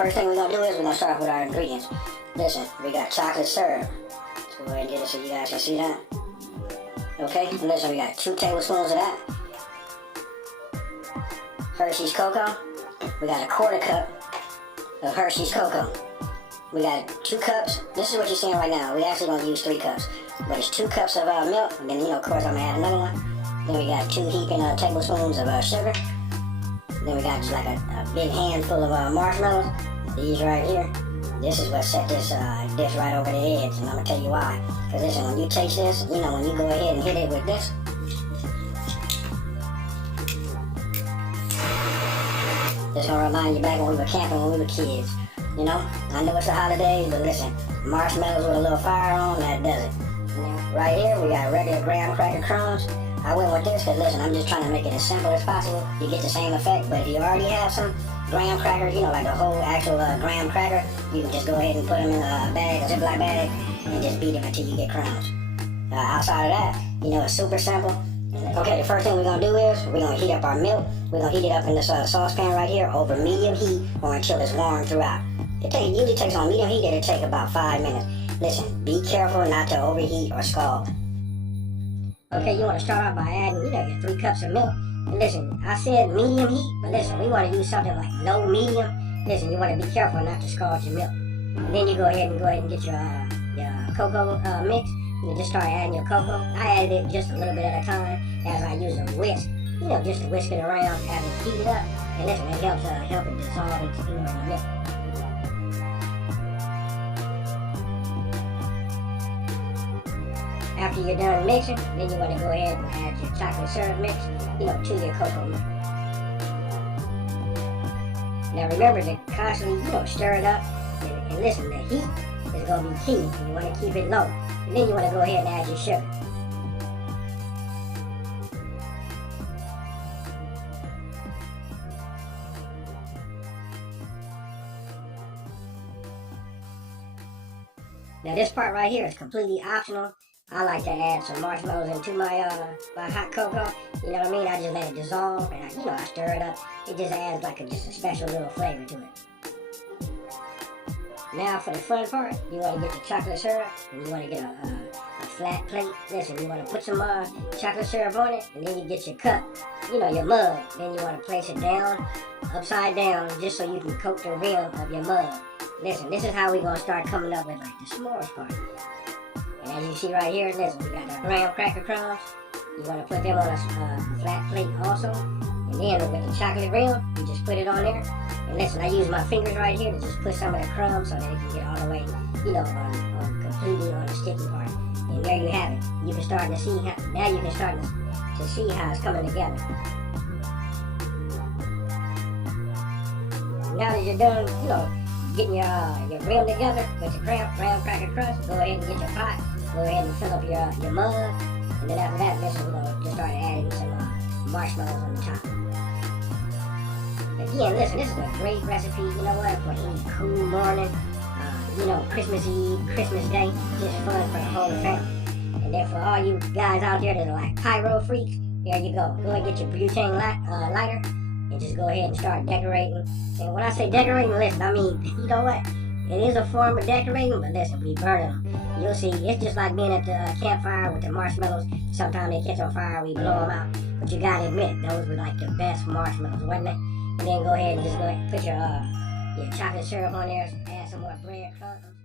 first thing we're gonna do is we're gonna start off with our ingredients. Listen, we got chocolate syrup. Let's go ahead and get it so you guys can see that. Okay, and listen, we got 2 tablespoons of that. Hershey's cocoa. We got a 1/4 cup of Hershey's cocoa. We got 2 cups. This is what you're seeing right now. We actually gonna use 3 cups, but it's 2 cups of milk. And then of course I'm gonna add another one. Then we got 2 heaping tablespoons of sugar. Then we got just like a big handful of marshmallows. These right here. This is what set this dish right over the edge, and I'm gonna tell you why. Cause listen, when you taste this, when you go ahead and hit it with this, it's gonna remind you back when we were camping when we were kids. I know it's the holidays, but listen, marshmallows with a little fire on, that does it. Right here, we got regular graham cracker crumbs. I went with this because listen, I'm just trying to make it as simple as possible. You get the same effect, but if you already have some graham crackers, like the whole actual graham cracker, you can just go ahead and put them in a bag, a Ziploc bag, and just beat them until you get crumbs. Outside of that, it's super simple. Okay, the first thing we're gonna do is we're gonna heat up our milk. We're gonna heat it up in this saucepan right here over medium heat or until it's warm throughout. It usually takes on medium heat, it'll take about 5 minutes. Listen, be careful not to overheat or scald. Okay, you want to start off by adding, your 3 cups of milk. And listen, I said medium heat, but listen, we want to use something like low medium. Listen, you want to be careful not to scald your milk. And then you go ahead and get your cocoa mix. You just start adding your cocoa. I added it just a little bit at a time as I use a whisk. Just to whisk it around as it heat it up. And listen, it helps help it dissolve into in the milk. After you're done mixing, then you want to go ahead and add your chocolate syrup mix, to your cocoa mix. Now remember to constantly, stir it up. And listen, the heat is going to be key. You want to keep it low. And then you want to go ahead and add your sugar. Now this part right here is completely optional. I like to add some marshmallows into my hot cocoa. You know what I mean? I just let it dissolve, and I stir it up. It just adds just a special little flavor to it. Now for the fun part, you want to get the chocolate syrup, and you want to get a flat plate. Listen, you want to put some chocolate syrup on it, and then you get your cup, your mug. Then you want to place it down, upside down, just so you can coat the rim of your mug. Listen, this is how we're going to start coming up with the s'mores part. And as you see right here, listen, we got the graham cracker crumbs. You want to put them on a flat plate also. And then with the chocolate rim, you just put it on there. And listen, I use my fingers right here to just put some of the crumbs so that it can get all the way, on completely on the sticky part. And there you have it. You can start to see now you can start to see how it's coming together. Now that you're done, getting your rim together with your graham cracker crust, go ahead and get your pot. Go ahead and fill up your mug. And then after that, listen, we're going to just start adding some marshmallows on the top. Again, listen, this is a great recipe, for any cool morning, Christmas Eve, Christmas Day, just fun for the whole family. And then for all you guys out there that are like pyro freaks, there you go. Go and get your butane lighter and just go ahead and start decorating. And when I say decorating, listen, I mean, you know what? It is a form of decorating, but listen, we burn them. You'll see, it's just like being at the campfire with the marshmallows. Sometimes they catch on fire, we blow them out. But you gotta admit, those were like the best marshmallows, wasn't they? And then go ahead and just put your chocolate syrup on there, add some more breadcrumbs.